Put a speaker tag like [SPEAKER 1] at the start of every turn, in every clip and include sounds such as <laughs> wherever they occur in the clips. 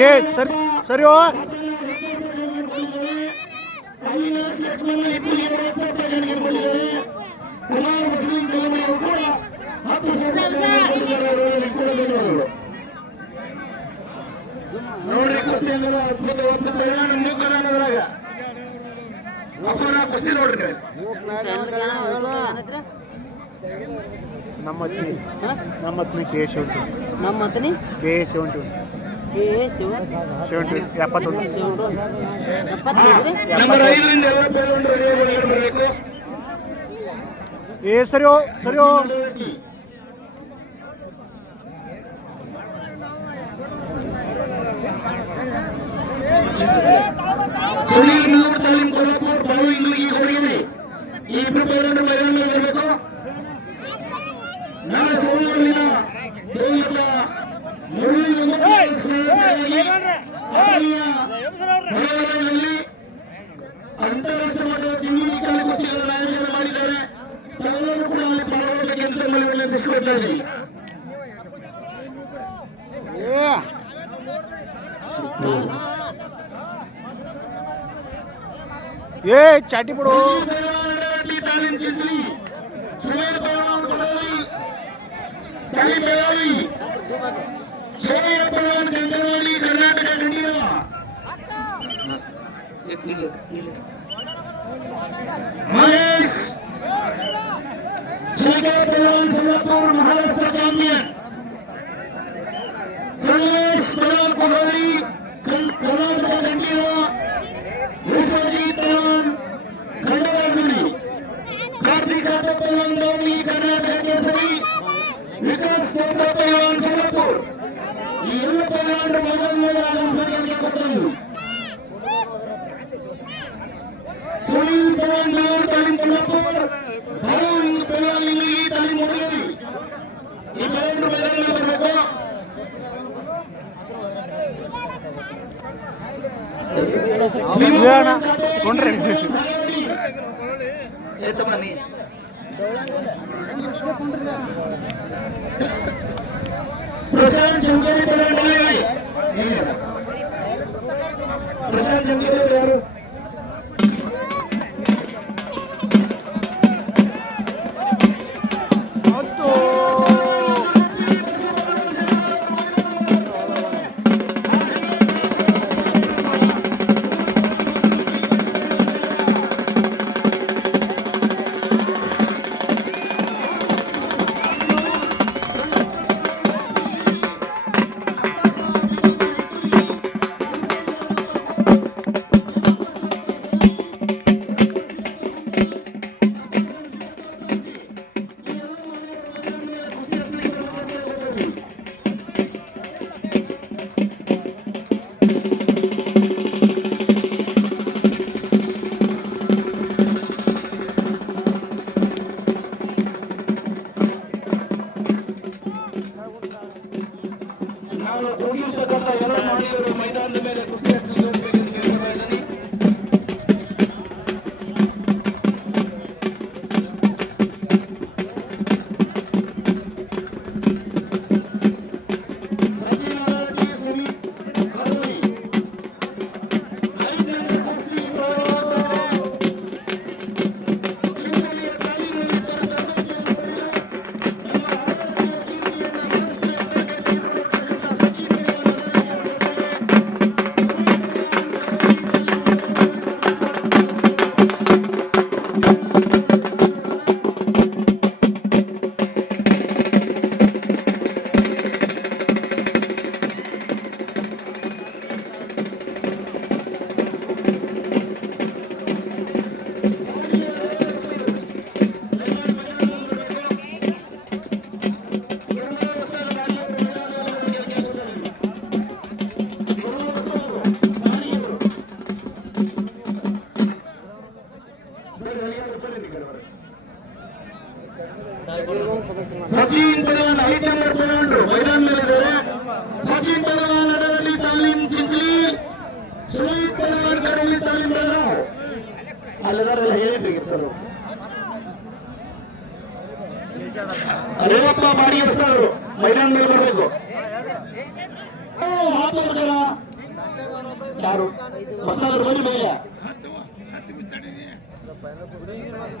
[SPEAKER 1] ಏ ಸರಿ
[SPEAKER 2] ಸರಿಯೋ ನೋಡಿ ಕುಸ್ತಿ ಅದ್ಭುತ ಕುಸ್ತಿ ನೋಡ್ರಿ.
[SPEAKER 1] ನಮ್ಮ ನಮ್ಮ ಕೇಶ್ ಉಂಟು
[SPEAKER 3] ನಮ್ಮ ಕೇಶ್ ಉಂಟು
[SPEAKER 1] ಶೇವಂಟಿ ಎಪ್ಪತ್ತೊಂದು. ಏ ಸರಿ ಸರಿ
[SPEAKER 2] ಸುನೀಲ್ ನಾಗರ್ ತಾಲೀಮ್ ಕೊಡಪುರ್ ಬಲು ಇಲ್ಲಿ ಈ ಹೊರಗಿದೆ ಈ ಇಬ್ಬರು ಬೈರಾಂಡ್ರು ಬೈರಾಂಡ್ ಇರಬೇಕು. ನಾಳೆ ಸೋಮವಾರ ದಿನ ಅಂತರಾಷ್ಟ್ರೀಯ ಚಿನ್ನೀಕರಣ ಕುಸ್ತಿಗಳ ರಾಜಕೀಯ ಮಾಡಿದ್ದಾರೆ ತಾವೆಲ್ಲರೂ ಕೂಡ ಅಲ್ಲಿ ಪಾಲ್ಗೊಳ್ಳುವ ಕೆಲಸಗಳನ್ನು ನಡೆಸಿಕೊಡ್ತಾ ಇದ್ದೀವಿ ఏ చాటిపుడు తల్లి మహేష్ శ్రీకాకుళం సింగపూర్ మహారాష్ట్ర ఛాంపియన్ வேண்டும் Thank <laughs> you.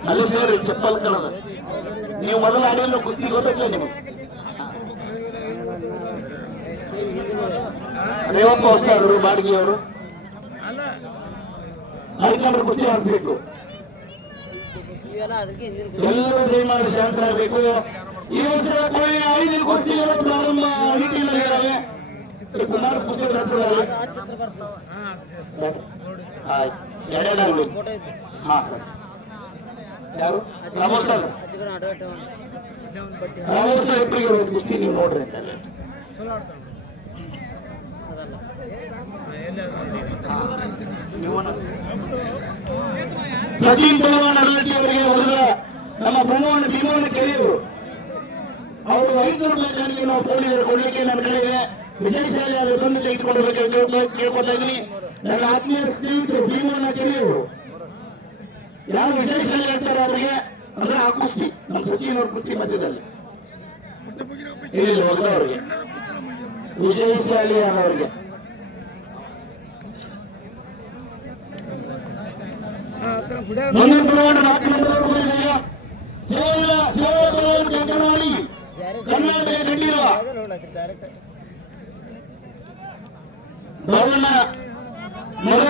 [SPEAKER 2] ಅಲ್ಲಿ ಸೇರಿ ಚಪ್ಪಲ್ ಕಣದ ನೀವು ಮೊದಲು ಆಡಿಲ್ಲ ಕುಸ್ತಿ ಗೊತ್ತಿಲ್ಲ ನಿಮಗೆ ರೇವಪ್ಪ ಹೊಸದ್ರು ಬಾಡಿಗೆಯವರು. ಹರಿಕಂಡ್ರೆ ಕುಸ್ತಿ ಹಾಕ್ಬೇಕು ಎಲ್ಲರೂ ದಯಮಾಡಿ ಶಾಂತರಾಗಬೇಕು ಈ ವರ್ಷ ಕೊನೆಯ ಐದು ಕುಸ್ತಿಗಳು ಪ್ರಾರಂಭ ರೀತಿಯಲ್ಲಿದ್ದಾವೆ ಕುಮಾರ ಕುಸ್ತಿ ನಡೆಸಿದ್ದಾರೆ ಆಯ್ತು ನೀವು ಸಚಿನ್ ಪಲ್ವಾನ್ ಅಡಲ್ಟಿ ಅವರಿಗೆ ಮೊದಲ ನಮ್ಮ ಬ್ರಹ್ಮವನ್ನ ಭೀಮವನ್ನ ಕೇಳಿದ್ರು ಅವರು ಐನೂರು ರೂಪಾಯಿ ನಾವು ಕೊಡಲಿದ್ದಾರೆ ಕೊಡ್ಲಿಕ್ಕೆ ನನ್ನ ಕಡೆಗೆ ವಿಜಯ ಶೈಲಿ ಅದು ತಂದು ತೆಗೆದುಕೊಳ್ಬೇಕು ಕೇಳ್ಕೊತಾ ಇದ್ದೀನಿ. ನನ್ನ ಆತ್ಮೀಯ ಸ್ನೇಹಿತರು ಭೀಮವನ್ನ ಕೇಳಿದ್ರು ಯಾರು ವಿಶೇಷದಲ್ಲಿ ಹೇಳ್ತಾರೆ ಅವರಿಗೆ ಅಂದ್ರೆ ಆ ಕುಸ್ತಿ ನಮ್ಮ ಸಚಿನ್ ಅವ್ರ ಕುಸ್ತಿ ಮಧ್ಯದಲ್ಲಿ. ಇಲ್ಲಿ ವಿಜಯ ಶಾಲಿ ಬರವಣ್ಣ ಮೊದಲ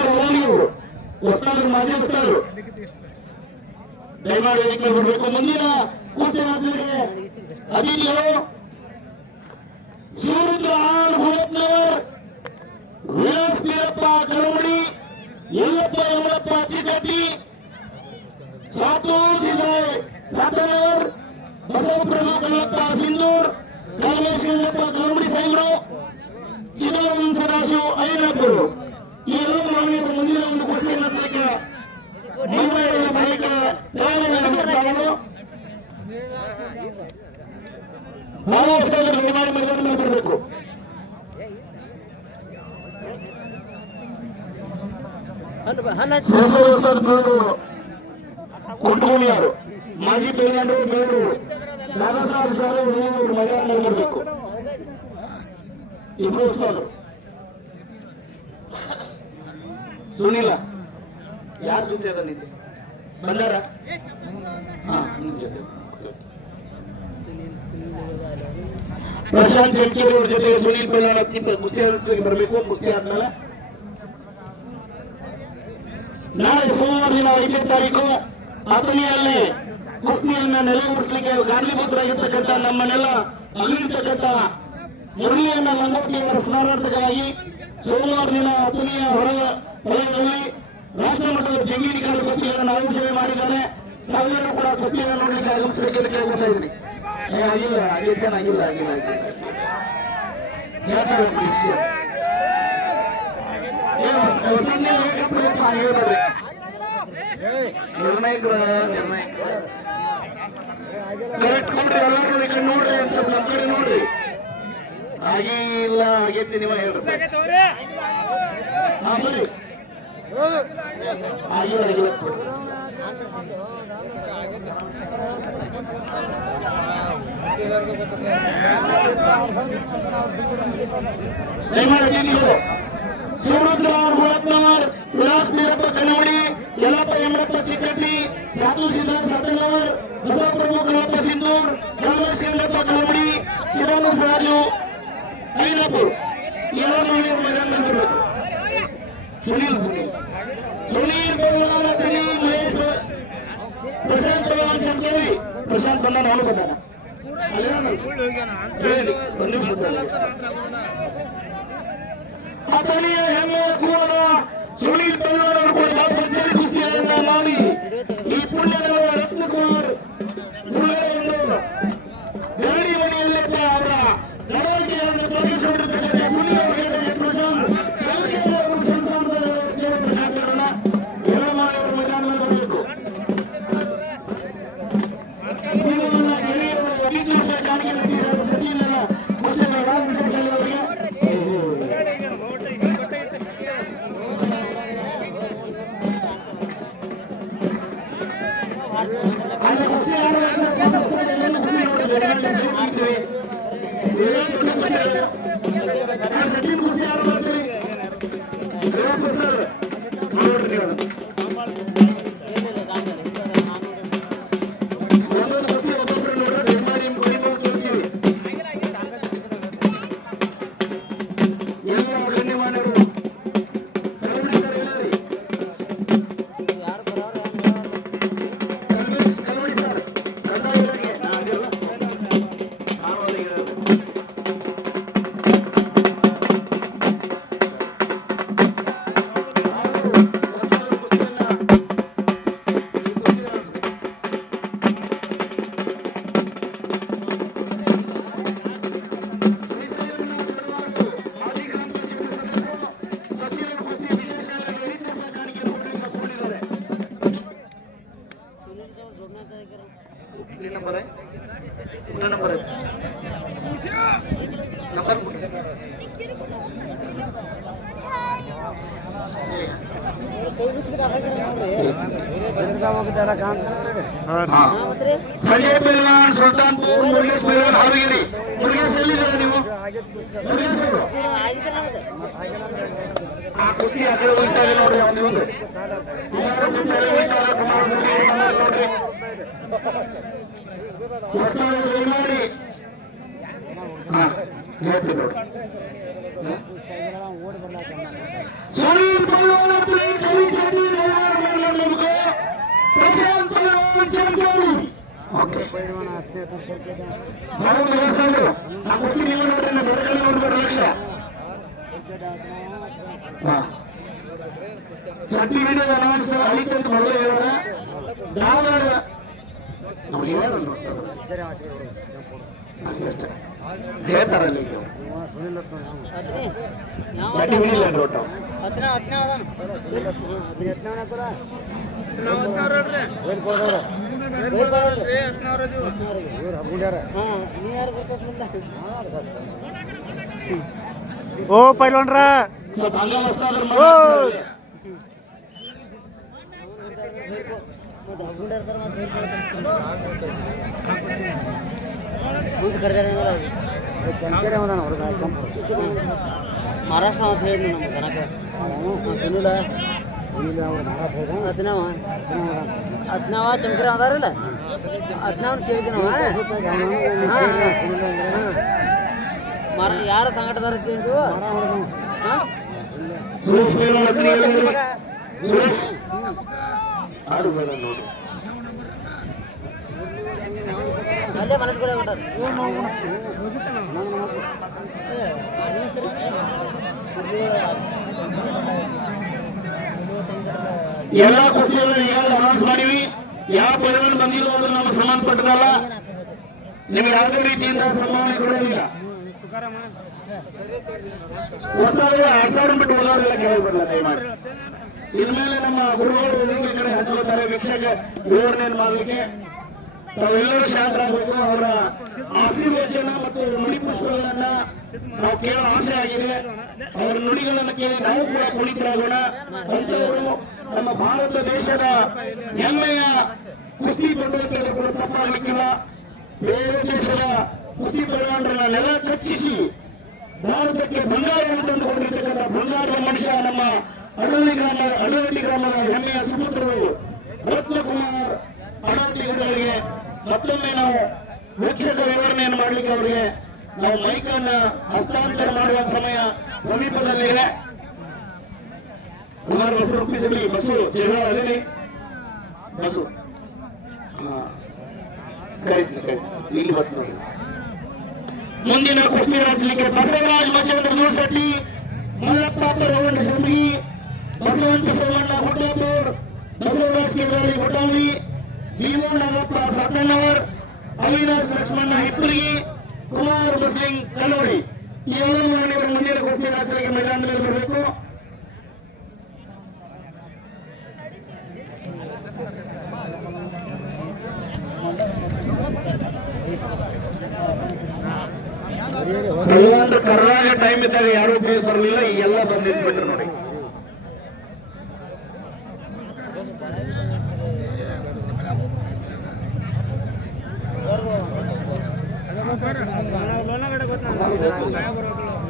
[SPEAKER 2] ಹೊಸ್ತಾದ್ರು, ಮಾಜಿ ಹೊಸ್ತಾದ್ರು. ದಯಮಾಡಿ ವೇದಿಕೆ ಬರಬೇಕು ಮುಂದಿನ ಕೂಟನಾಥರಿಗೆ ಅತಿಥಿಗಳು ಶಿವರುದ್ರ ಆರ್ ಭೂತ್ನವರ್ ವಿಲಾಸ್ ಬೀರಪ್ಪ ಕಳವಡಿ ಯಲ್ಲಪ್ಪ ಯಮಳಪ್ಪ ಚಿಕಟ್ಟಿ ಸಾತು ಸಿದಾಯ್ ಸಾತನವರ್ ಬಸವಪ್ರಭು ಕಲ್ಲಪ್ಪ ಸಿಂಧೂರ್ ಕಾಲೇಶ್ವರಪ್ಪ ಕಳವಡಿ ಸಾಹೇಬ್ರು ಚಿದಂಬರಂ ಸದಾಶಿವ ಐನಪ್ಪರು ಈ ಎಲ್ಲ ಮಾನವೀಯರು ಮುಂದಿನ ಒಂದು ಕುಸ್ತಿ ನಡೆಸಲಿಕ್ಕೆ ಸಂಸ್ಥಾದ ಬೇರು ಕುಂಟುಗುಣಿಯವರು ಮಾಜಿ ಬೇಗಂಡ್ರು ಬೇರು ದಾದಾಸಾಹೇಬ್ ಸಾಹೇಬ್ ಬೇಗಂಡ್ರು ಮೈದಾನ ಬರಬೇಕು ಇಬ್ರು ಉಸ್ತಾದ್ರು ಸುನಿಲ ಯಾರ ಜೊತೆ ಅದ ನಿಂತೆ ಬಂದಾರ ಹಾ ನಿನ್ ಜೊತೆ ಪ್ರಶಾಂತ್ ಶೆಟ್ಟಿ ಅವ್ರ ಜೊತೆ ಸುನೀಲ್ ಬೆಳ್ಳಾರ ಕುಸ್ತಿ ಹರಿಸ್ಲಿಕ್ಕೆ ಬರಬೇಕು ಕುಸ್ತಿ ಆದ್ಮೇಲೆ. ನಾಳೆ ಸೋಮವಾರ ದಿನ ಐದನೇ ತಾರೀಕು ಅಥಣಿಯಲ್ಲಿ ಕುಸ್ತಿಯನ್ನ ನೆಲೆಗೊಳಿಸಲಿಕ್ಕೆ ಕಾರಣೀಭೂತರಾಗಿರ್ತಕ್ಕಂಥ ನಮ್ಮನ್ನೆಲ್ಲ ಅಲ್ಲಿರ್ತಕ್ಕಂಥ ಮುರಳಿಯನ್ನ ಲಂಗೋಟಿಯವರ ಸ್ಮರಣಾರ್ಥಕರಾಗಿ ಸೋಮವಾರ ದಿನ ಅಥಣಿಯ ಹೊರ ವಲಯದಲ್ಲಿ ರಾಷ್ಟ್ರ ಮಟ್ಟದ ಜಂಗಿರಿ ಕಾಲ ಕುಸ್ತಿಗಳನ್ನು ಆಯೋಜನೆ ಮಾಡಿದ್ದಾರೆ. ತಾವೆಲ್ಲರೂ ಕೂಡ ಕುಸ್ತಿಯನ್ನು ನೋಡಿ ಆಗಮಿಸಬೇಕೆಂದು ಕೇಳ್ಕೊತಾ ಇದ್ರಿ ಇಲ್ಲ ಆಗಿಲ್ಲ ಆಗಿಲ್ಲ ಆಗಿಲ್ಲ ಆಗಿಲ್ಲ ಆಗಿಲ್ಲ. ಯಾಕೆ ಕುಸ್ತಿ? ಏನು ಹೊಸನ್ನೇ ಏಕಪ್ರಯತ್ನ ಆಗಿರೋದ್ರಿ ನಿರ್ಣಾಯಕರ ನಿರ್ಣಾಯಕರ ಕರೆಕ್ಟ್ ಕೊಡ್ರಿ ಎಲ್ಲರೂ ನೋಡ್ರಿ ನಮ್ಮ ಕಡೆ ನೋಡ್ರಿ. ಆಗಿಲ್ಲ ಆಗೈತಿ ನೀವ ಹೇಳ್ರಿ. ಆಗಿಲ್ಲ ಆಗಿಲ್ಲ. సూరుద్ర మహోత్తర్ ఉల్లాస్ నిరప్ప కనవడి ఎలప ఎమరప్ప చీకటి సాధు సీదా సాధనవర్ బుసా ప్రముఖ లోప సింధూర్ ఎల్వర్ శ్రీరప్ప కనవడి చిరాలు రాజు ಪ್ರಶಾಂತ್ ಬಂದ ನಾನು ಬಂದಾನ. ಹೆಣ್ಣು ನಿಮಿಷ ಅಥಣಿಯ ಹೆಮ್ಮೆ ಸಂಜಯ್ ಪೈಲ್ವಾನ್ ಸುಲ್ತಾನ್ಪುರ್ ಮುರುಗೇಶ್ ಪೈಲ್ವಾನ್ ಹಾವೇರಿ ಮುರುಗೇಶ್ ಎಲ್ಲಿದ್ದಾರೆ ನೀವು ಮುರುಗೇಶ್ ಅವರು ಆ ಕುಸ್ತಿ ಆ ಕಡೆ ಹೋಗ್ತಾ ಇದೆ ನೋಡ್ರಿ ಒಂದು ಒಂದು ಯಾರು ಕುಸ್ತಿಯಲ್ಲಿ ಹೋಗ್ತಾರೆ, ಕುಮಾರ್ ಸುದ್ದಿ ಹೇಳ್ತಾರೆ ನೋಡ್ರಿ ಹೊಸ್ತಾಗಿ ದಯಮಾಡಿ ಹಾ ಹೇಳ್ತೀನಿ ನೋಡ್ರಿ सुनील पहलवान अपने कवि चंदी नवार मंडल को प्रशांत पहलवान ಹೇಳ್ತಾರಲ್ಲ ಹಿಡಿಲ್ಲ ನೋಟ
[SPEAKER 1] ಓ ಪೈಲ್ವಾನ್ರ
[SPEAKER 2] ಹಂಗ
[SPEAKER 3] ಮಹಾರಾಷ್ಟ್ರ ಅಂತ ಹೇಳಿದ್ನು ನಮ್ಮ ಕನಕ ಸುನಿಲ ಹದಿನವ ಹದಿನವ ಚಮಕ್ರ ಅದಾರಲ್ಲ? ಹದಿನವನ್ ಕೇಳಿದ್ವಿ ನಾವು ಮರ ಯಾರ ಸಂಘಟದಾರ ಕೇಳಿದ್ವು ಹಾ?
[SPEAKER 2] ಆಡುಬೇಡ ನೋಡಿ.
[SPEAKER 3] ಅಲ್ಲೇ ಮನೆ కూడా ఉంటారు
[SPEAKER 2] ಎಲ್ಲಾ ಕುಸ್ತಿಗಳನ್ನು ಈಗಾಗಲೇ ಅನೌನ್ಸ್ ಮಾಡಿವಿ. ಯಾವ ಪೈಲ್ವಾನ್ ಬಂದಿಲ್ಲ ಅಂದ್ರೆ ನಮ್ಗೆ ಪಟ್ಟದಲ್ಲ ನಿಮ್ಗೆ ಯಾವುದೇ ರೀತಿಯಿಂದ ಸನ್ಮಾನ ಕೊಡೋದಿಲ್ಲ ಹೊಸದಾಗಿ ಆಸಾರ ಬಿಟ್ಟು ಹೋದವರೆಲ್ಲ ಕೇಳಬೇಡಲ್ಲ ದಯಮಾಡಿ. ಇನ್ಮೇಲೆ ನಮ್ಮ ಗುರುಗಳು ಕಡೆ ಹಚ್ಕೋತಾರೆ ವೀಕ್ಷಕ ವಿವರಣೆ ಮಾಡಲಿಕ್ಕೆ. ತಾವೆಲ್ಲರೂ ಶಾಂತರಾಗಬೇಕು. ಅವರ ಆಶೀರ್ವಚನ ಮತ್ತು ನುಡಿಪುಷ್ಪಗಳನ್ನ ನಾವು ಕೇಳೋ ಆಸೆ ಆಗಿದೆ. ಅವರ ನುಡಿಗಳನ್ನ ಕೇಳಿ ನಾವು ಕೂಡ ಕುಳಿತರಾಗೋಣ ಅಂತವರು ನಮ್ಮ ಭಾರತ ದೇಶದ ಹೆಮ್ಮೆಯ ಕುಸ್ತಿ ಪಟುವಳಿಕೆಗಳು ಕೂಡ ತಪ್ಪಾಗಲಿಕ್ಕಿಲ್ಲ. ಬೇರೆ ದೇಶದ ಕುಸ್ತಿ ನೆಲ ಚರ್ಚಿಸಿ ಭಾರತಕ್ಕೆ ಬಂಗಾರವನ್ನು ತಂದುಕೊಂಡಿರ್ತಕ್ಕಂಥ ಬಂಗಾರದ ಮನುಷ್ಯ ನಮ್ಮ ಅಡವಳ್ಳಿ ಗ್ರಾಮ ಅಡವಳ್ಳಿ ಗ್ರಾಮದ ಹೆಮ್ಮೆಯ ಸುಪುತ್ರರು ರತ್ನಕುಮಾರ್ ಅಡವಳ್ಳಿಗಳಿಗೆ ಮತ್ತೊಮ್ಮೆ ನಾವು ವೀಕ್ಷಕ ವಿವರಣೆಯನ್ನು ಮಾಡಲಿಕ್ಕೆ ಅವರಿಗೆ ನಾವು ಮೈಕನ್ನ ಹಸ್ತಾಂತರ ಮಾಡುವ ಸಮಯ ಸಮೀಪದಲ್ಲಿದೆ. ಕುಮಾರ್ ಬಸು ರೂಪಿಸಲಿ ಬಸು ಚೆನ್ನದಲ್ಲಿ ಬಸು ಹಾ. ಕರೀತೀನಿ ಕರೀತೀನಿ ಇಲ್ಲಿ ನೋಡಿ. ಮುಂದಿನ ಕುಸ್ತಿ ನಡೆಸಲಿಕ್ಕೆ ಬಸವರಾಜ್ ಬಸವಣ್ಣ ಶೆಟ್ಟಿ ಮಲ್ಲಪ್ಪ ರವಣ ಶಂಭಿ ಬಸವಂತ ಸೋಮಣ್ಣ ಹುಟ್ಟೇಪುರ್ ಬಸವರಾಜ್ ಕೇಂದ್ರ ಹುಟ್ಟಂಗಿ ಭೀಮಣ್ಣಪ್ಪ ಸತ್ತಣ್ಣವರ್ ಅವಿನಾಶ್ ಲಕ್ಷ್ಮಣ ಹಿಪ್ಪರಿಗೆ ಕುಮಾರ್ ಮುಸ್ಲಿಂ ಕಲ್ಲೋಡಿ ಈ ಎಲ್ಲ ಮುಂದಿನ ಕುಸ್ತಿ ನಡೆಸಲಿಕ್ಕೆ ಮೈದಾನದಲ್ಲಿ ಬರಬೇಕು. ಕರ್ನಾಟಕ ಟೈಮ್ ಇದ್ದಾಗ ಯಾರು ಉಪಯೋಗ ಬರಲಿಲ್ಲ, ಈಗೆಲ್ಲ ಬಂದಿದ್ದು ಬಿಟ್ರು ನೋಡಿ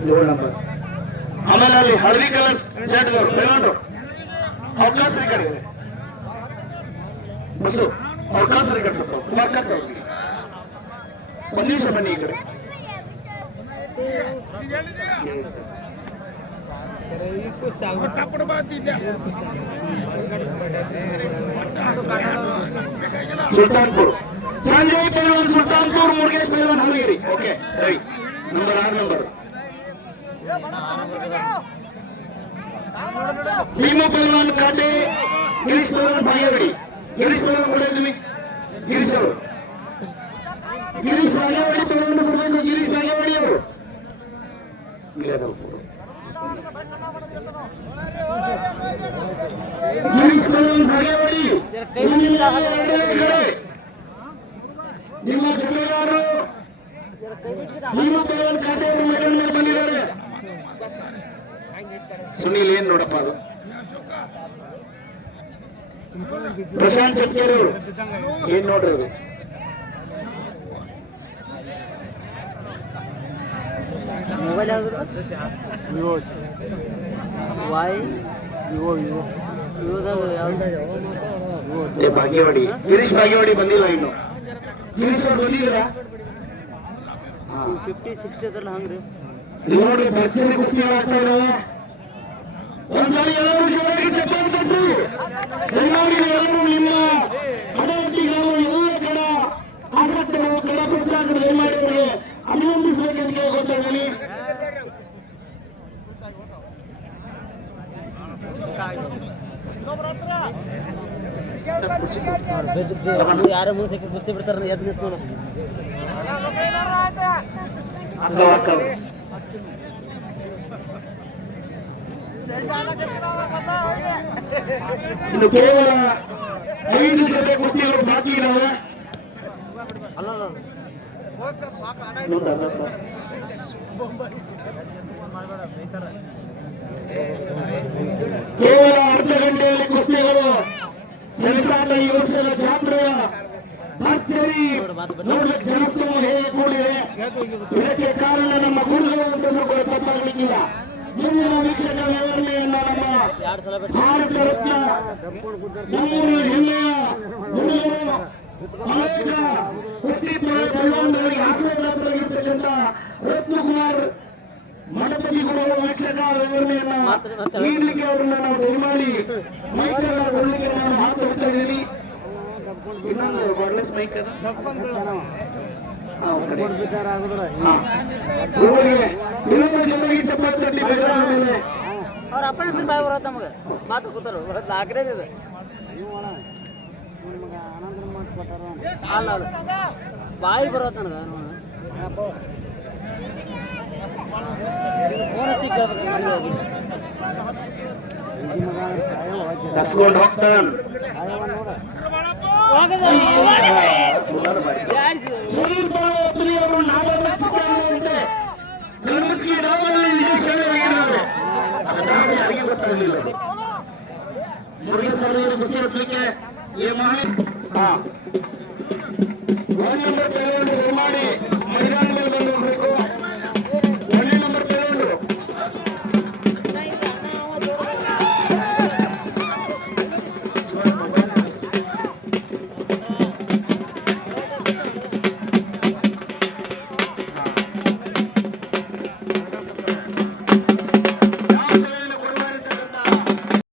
[SPEAKER 2] ಏಳು ನಂಬರ್ ಆಮೇಲೆ ಅಲ್ಲಿ ಹಳದಿ ಕಲರ್ ಶರ್ಟ್ ಬೇಡ ಅವಕಾಶ ಈ ಕಡೆ ಬಸ್ಸು ಅವಕಾಶ ಈ ಕಡೆ ಸ್ವಲ್ಪ ಅವಕಾಶ ಅವ್ರಿಗೆ ಒಂದ್ ನಿಮಿಷ ಬನ್ನಿ ಈ ಕಡೆ ಸುಲ್ತಾನ್ಪುರ್ ಸಂಜಯ್ ಪೈಲ್ವಾನ್ ಸುಲ್ತಾನ್ಪುರ್ ಮುರುಗೇಶ್ ಪೈಲ್ವಾನ್ ಹಲಗಿರಿ ಓಕೆ ರೈಟ್ ನಂಬರ್ ಆರು ನಂಬರ್ ಭೀಮ ಪೈಲ್ವಾನ್ ಕಾಟೆ ಗಿರೀಶ್ ಪೈಲ್ವಾನ್ ಭಾಗ್ಯವಾಡಿ ಗಿರೀಶ್ ಪೈಲ್ವಾನ್ ಕೂಡ ಇದ್ದೀವಿ ಗಿರೀಶ್ ಅವರು ಗಿರೀಶ್ ಭಾಗ್ಯವಾಡಿ ಪೈಲ್ವಾನ್ ಕೊಡಬೇಕು ಗಿರೀಶ್ ಭಾಗ್ಯವಾಡಿ ಅವರು ಗಿರೀಶ್ ಪೈಲ್ವಾನ್ ಭಾಗ್ಯವಾಡಿ ನಿಮ್ಮ ಬಂದಿದ್ದಾರೆ ಸುನೀಲ್ ಏನ್ ನೋಡಪ್ಪ ಅದು? ಪ್ರಶಾಂತ್ ಚಕ್ಕೇರು ಏನ್ ನೋಡ್ರಿ ಅದು?
[SPEAKER 3] ಮೊಬೈಲ್ ವಾಯ್
[SPEAKER 1] ವಿವೋ ವಿವೋ
[SPEAKER 3] ವಿವೋದಾಗ ಯಾವ್ದು?
[SPEAKER 2] ಭಾಗ್ಯವಾಡಿ. ಗಿರೀಶ್ ಭಾಗ್ಯವಾಡಿ ಬಂದಿಲ್ಲ ಇನ್ನು. ಗಿರೀಶ್ ಬಂದಿಲ್ಲ.
[SPEAKER 3] ಫಿಫ್ಟಿ ಸಿಕ್ಸ್ಟಿ ಅದಲ್ಲ ಹಂಗ್ರಿ.
[SPEAKER 2] ನೋಡಿ ಭರ್ಜರಿ ಕುಸ್ತಿ ಆಗ್ತಾ ಇದಾವೆ ಒಂದ್ಸಲ ಎಲ್ಲರೂ ಜೋರಾಗಿ ಚಪ್ಪಾಳೆ ತಟ್ಟಿ ಎಲ್ಲರಿಗೂ ಎಲ್ಲರೂ ನಿಮ್ಮ ಅಭ್ಯರ್ಥಿಗಳು ಎಲ್ಲ ಕಡೆ ಆಸಕ್ತರು ಕಡೆ ಪ್ರೋತ್ಸಾಹಗಳು ಏನ್ ಮಾಡಿದ್ರೆ ಅಭಿನಂದಿಸಬೇಕಂತ ಕೇಳ್ಕೊತಾ ಇದ್ದೀನಿ
[SPEAKER 3] ಯಾರ ಮುಂದೆ ಸಿಕ್ಕಿ ಕುಸ್ತಿ ಬಿಡ್ತಾರ ಎದ್ ನಿಂತು ನೋಡು
[SPEAKER 2] ಇನ್ನು ಕೇವಲ ಐದು ಜೊತೆ ಕುಸ್ತಿಗಳು ಬಾಕಿ
[SPEAKER 3] ಅಲ್ಲ.
[SPEAKER 2] ಕೇವಲ ಅರ್ಧ ಗಂಟೆಯಲ್ಲಿ ಕುಸ್ತಿಗಳು. ಸೆಣಸಾಟ ಈ ವರ್ಷದ ಜಾತ್ರೆಯ ಭರ್ಜರಿ ನೋಡ್ಲಿಕ್ಕೆ ಜನಸ್ತೋಮ ಹೇಗೆ ಕೂಡಿದೆ? ಇದಕ್ಕೆ ಕಾರಣ ನಮ್ಮ ಗುರುಗಳು ಅಂತಲೂ ಕೂಡ ತಪ್ಪಾಗಲಿಕ್ಕಿಲ್ಲ. ಮುಂದಿನ ವೀಕ್ಷಕ ವಿವರಣೆಯನ್ನ ನಮ್ಮ ಭಾರತ ರತ್ನ ನಮ್ಮೂರಿನ ಹೆಮ್ಮೆಯ ಗುರುಗಳು ಅನೇಕ ವೃತ್ತಿಪರ ಪೈಲ್ವಾನರಿಗೆ ಆಶೀರ್ವಾದರಾಗಿರ್ತಕ್ಕಂಥ ರತ್ನಕುಮಾರ್ ಮಠಪತಿ ಕೂಡ ವೀಕ್ಷಕ ವಿವರಣೆಯನ್ನ ನೀಡಲಿಕ್ಕೆ ಅವರನ್ನ ನಾವು ದಯಮಾಡಿ ಮೈಕ್ ಕೊಡಲಿಕ್ಕೆ ನಾನು ಮಾತು ಹೋಗ್ತಾ ಇದ್ದೀನಿ. ಇನ್ನೊಂದು wireless ಮೈಕ್
[SPEAKER 3] ಅವ್ರ ಅಪ್ಪನ ಹೆಸರು ಬಾಯಿ ಬರತ್ತ ತಮಗೆ ಮಾತು ಕೂತಾರ ನಾಲ್ಕನೇ ಇದೆ ಅಲ್ಲ. ಬಾಯಿ ಬರತ್ತ ನನಗೆ.
[SPEAKER 2] ಮುರುಗೇಶ್ ಅವರಿಗೆ ಬುದ್ಧಿ ಹಚ್ಚಲಿಕ್ಕೆ ಈ ಮಹಾ